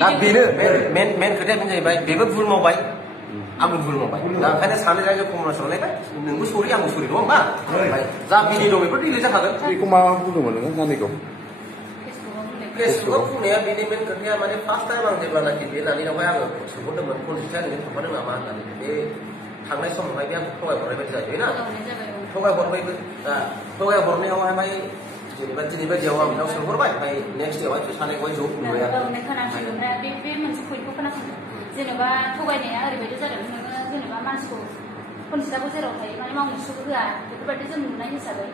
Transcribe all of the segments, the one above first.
दा बेनो मेन खोथाया बेनो जाहैबाय बेबो भुल मावबाय आंबो भुल मावबाय दा ओंखायनो सानै रायजो कमर्सआवलायबाय नोंबो सरि आंबो सरि नङा होमबा जा बिनि दं बेफोर डिलिट जाखागोन बेखौ मा बुंदोंमोन नोङो नानिखौ फेसबुकआव बुंनाया बेनि मेन खोथाया माने फार्स्ट टाइम आं जेब्लानाखि बे नानिनावहाय आङो सोंहरदोंमोन कनजिथिया नोङो थांफादों नामा होननानै बे थांनाय समावहाय बे आंखौ थगायहरनाय बायदि जाहैबाय ना थगायहरबायबो दा थगायहरनायावहाय जेनेबा दिनै बायदियाव आं बेनाव सोंहरबाय ओमफ्राय नेक्स्ट देआवहाय सानैखौहाय ज' नुबाय आरो बे मोनसे पइन्टखौ खोनासंदो जेनेबा थगायनाया ओरैबायदि जादों नोङो जेनेबा मानसिखौ खनजिथाखौ जेराव थायो माने मावनो सुख होआ बेफोरबायदि जों नुनाय हिसाबै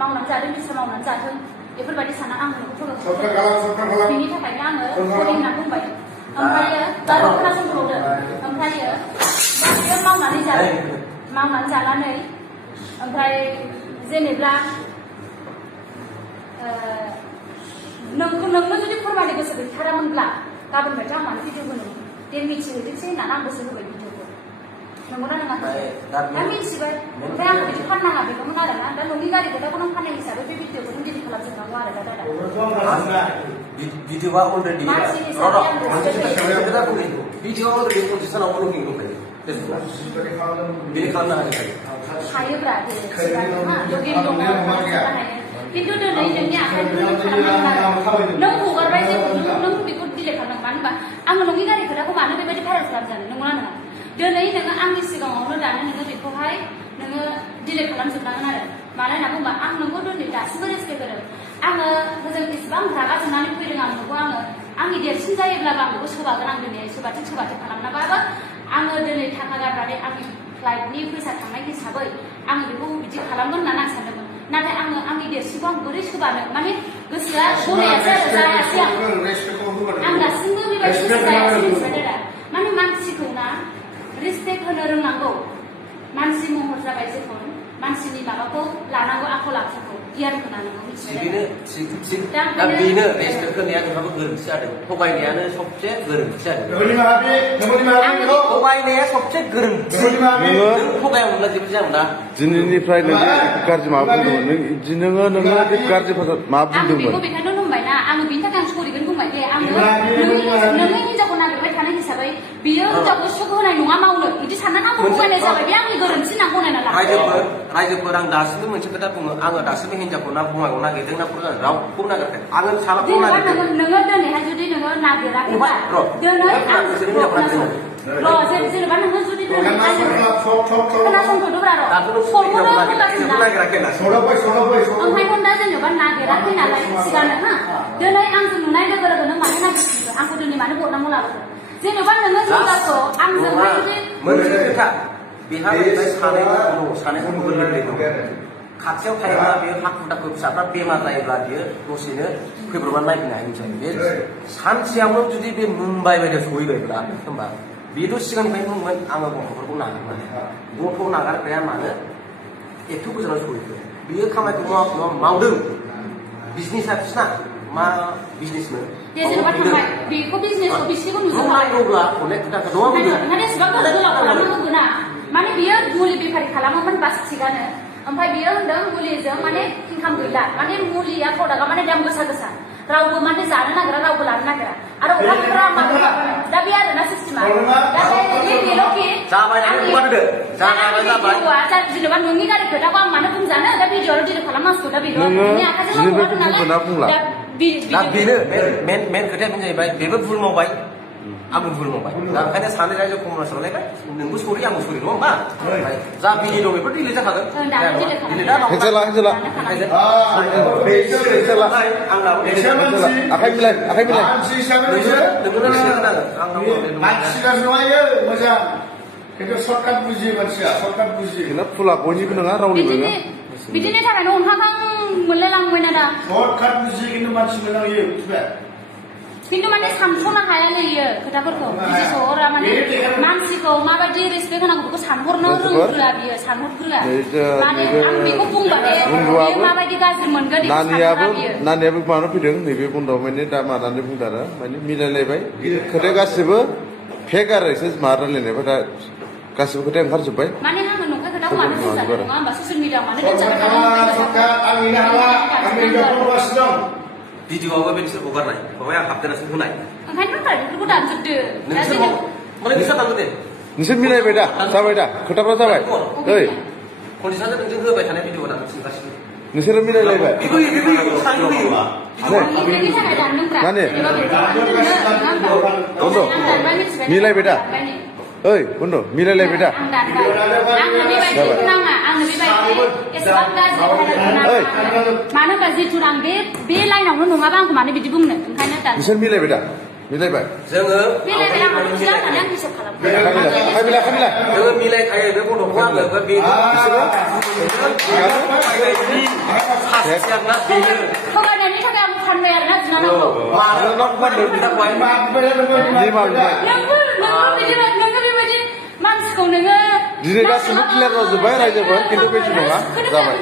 मावनानै जादों बिस्रा मावनानै जाथों बेफोरबायदि साना आं नोंखौ थगायहरदों बिनि थाखायनो आङो सरि होनना बुंबाय ओमफ्रायो दा खोनासंबावदो ओमफ्रायो दा मावनानै जानानै ओमफ्राय जेनेबा नोंनो जुदि फोरमायनो गोसो गैथारामोनब्ला गाबोन बायदि आं मानो भिडिअ होनो दे मिथिहोदोंसै होननानै आं गोसो होबाय भिडिअखौ नंगौना नङा दा मिथिबाय ओमफ्राय आं बिदि फाननाङा बेखौमोन आरो ना दा न'नि गारि खोथाखौ नों फाननाय हिसाबै बे भिडिअखौ नों डिलिट खालामजोबनांगौ आरो दा दादा भिडिअआ अलरेडि भिडिअआ अलरेडि कनजिसनाव लगिं दंखायो बिदि खालामनो हायोब्रा लगिं दङ खिन्थु दिनै नोंनि आखाइखौ खालामनांगोन नों हगारबाय जेखौ नों बेखौ डिलिट खालामनांगौ मानो होनबा आङो नोंनि गारि खोथाखौ मानो बेबायदि भाइरेल खालामजानो नंगौना नङा दिनै नोङो आंनि सिगाङावनो दानो नोङो बेखौहाय नोङो डिलिट खालामजोबनांगोन आरो मानो होनना बुंबा आं नोंखौ दिनै दासिमबो रेसपेक्ट होदों आङो होजों इसेबां रागा जोंनानै फैदों आं नोंखौ आंनि देरसिन जायोब्लाबो आं बेखौ सोबागोन आं दिनै सोबाथिं खालामनाबाबो आङो दिनै थाखा गारनानै आंनि फ्लाइटनि फैसा थांनाय हिसाबै आङो बेखौ बिदि खालामगोन होननानै आं सानदोंमोन नाथाय आं देरसिनखौ आं बोरै सोबानो माने गोसोआ गनायासै आरो जायासै आं दासिमबो बेबायदि जायासै मिथिबाय दादा माने मानसिखौ ना रेसपेक्ट होनो रोंनांगौ मानसि महर जाबाय जेखौ मानसिनि माबाखौ लानांगौ आखल आखुखौ गियान होनांगौ मिथिबाय दा बेनो रेसपेक्ट होनाया नोंहाबो गोरोन्थि जादों थगायनायानो सबसे गोरोन्थि जादों थगायनाया सबसे गोरोन्थि नों थगायामोनब्ला जेबो जायामोन ना दिनैनिफ्राय नोङो गाज्रि माबा बुंदोंमोन नोङो बे गाज्रि माबा बुंदोंमोन आं बेखौनो बुंबायना आङो बिनि थाखाय आं सरिगोन बुंबाय दे आङो नोंनि हिनजावखौ नागिरबाय थानाय हिसाबै बियो हिनजावखौ सुख होनाय नङा मावनो बिदि साननानै आंखौ थगायनाय जाबाय बे आंनि गोरोन्थि होनना गनायना रायजोफोर आं दासिमबो मोनसे खोथा बुङो आङो दासिमबो हिनजावखौ ना बङाइआव नागिरदों ना फुरा रावखौ नागिरखाय आङो सालाखौ नागिरदों नोङो दिनैहाय जुदि नोङो नागिराखैबा दिनै जेनेबा नोङो जुदि खोनासंथ'दोब्रा ओंखायनो दा जेनेबा नागिराखै नालाय सिगांनो हा दिनै आंजों नुनाय लोगो लोगो नों मानो नागिरफिनखो आंखौ दिनै मानो बदनामखौ लाबोखो जेनेबा नोङो हिनजावखौ आंजोंहाय जुदि मोनसे खोथा बेहा सानैखौ गोरलै दं खाथियाव थायोब्ला बेयो हाखु दाखु फिसाफ्रा बेमार जायोब्ला बियो दसेनो फैब्रबनानै नायफैनो हायो मिथिबाय बे सानसेयावनो जुदि बे मुम्बाइ बायदियाव सहैबायब्ला होमबा बेथ' सिगांनिफ्रायनो बुंगोन आङो गथ'फोरखौ नागारनानै गथ' नागारग्राया मानो एथ' गोजानाव सहैखो बियो खामानिखौ मावदों बिजनेसा बिसिना मा बिजनेसमोन जेनेबा थांबाय बेखौ बिजनेसखौ बिसिखौ नुजोबबाय अनेक खोथा दङ एसेबां गोलाव खालामनांगौ ना माने बियो मुलि बेफारि खालामोमोन बास थिगानो ओमफ्राय बियो होनदों मुलिजों माने इनकाम गैला माने मुलिया प्रडाक्टआ माने दाम गोसा रावबो माने जानो नागिरा रावबो लानो नागिरा आरो अखाफोरा दा बे आरोना सिस्टेमा जेनेबा नोंनि गारि खोथाखौ आं मानो बुंजानो दा भिडिअ'आव डिलिट खालामनांसिगौ दा बेनो नोंनि आखाइजों हगारदों नालाय दा बेनो मेन खोथाया बेनो जाहैबाय बेबो भुल मावबाय आंबो भुल मावबाय दा ओंखायनो सानै रायजो कमर्सआवलायबाय नोंबो सरि आंबो सरि नङा होमबा जा बिनि दं बेफोर डिलिट जाखागोन आखाइ मिलाय मोजां खिन्थु सर्टकाट बुजियो मानसिया सर्टकाट बुजियो फुला बयनिबो नङा रावनिबो बिदिनि थाखायनो अनहां मोनलाय लांबायना दा सर्टकाट बुजियो खिन्थु मानसि मोजां खिन्थु माने सानस'नो हाया नुयो खोथाफोरखौ बुजिस'हरा माने मानसिखौ माबायदि रेसपेक्ट होनांगौ बेखौ सानहरनो रोंग्रोआ बियो सानहरग्रोआ माने आं बेखौ बुंबा माबायदि गाज्रि मोनगोन नानियाबो मानो फैदों नैबे बन्द'आव माने दा मानानै बुंदों आरो माने मिलायलायबाय खोथाया गासिबो फेक आरो एसे मा रायलायनायबा दा गासिबो खोथाया ओंखारजोब्बाय माने आङो नंखाय खोथाखौ मानो बुंजानो नङा होमबा ससियेल मिडियाआव मानो भिडिअआवबो बे नोंसोर हगारनाय माबाया हाबदेरनासो होनाय ओंखायनो होनबाय बेफोरखौ दानजोबदो दा नोंसोर जोङो माने नोंसोर दानगोन दे नोंसोर मिलायबाय दा जाबाय दा खोथाफ्रा जाबाय ओइ कन्डिसनजों नोंजों होबाय थानाय भिडिअ दानगासिनो नोंसोरो मिलायलायबाय बेखौ सानै होयो बेनि थाखाय दानदोंब्रा माने? जेनेबा बन्द' मिलायबाय दा ओइ बन्द' मिलायलायबाय दा आं दानबाय आंनो बेबायदिखौ नाङा आंनो बेबायदि एसेबां गाज्रि ओइ। मानो होनबा जिथु आं बे लाइनावनो नङाबा आंखौ मानो बिदि बुंनो ओंखायनो दान नोंसोर मिलायबाय दा मिलायबाय जोङो बेलायबाय आं मानो मिथिया होननानै आं हिसाब खालामबाय जोङो मिलायखायो बे बन्द'खौ आङो बे सासेयाना बेनो थगायनायनि थाखाय आं फानबाय आरोना बिनानावखौ नोंबो बेबायदि मानसिखौ नोङो दिनै गासिबो क्लियार जाजोब्बाय रायजोफोर खिन्थु बे नङा जाबाय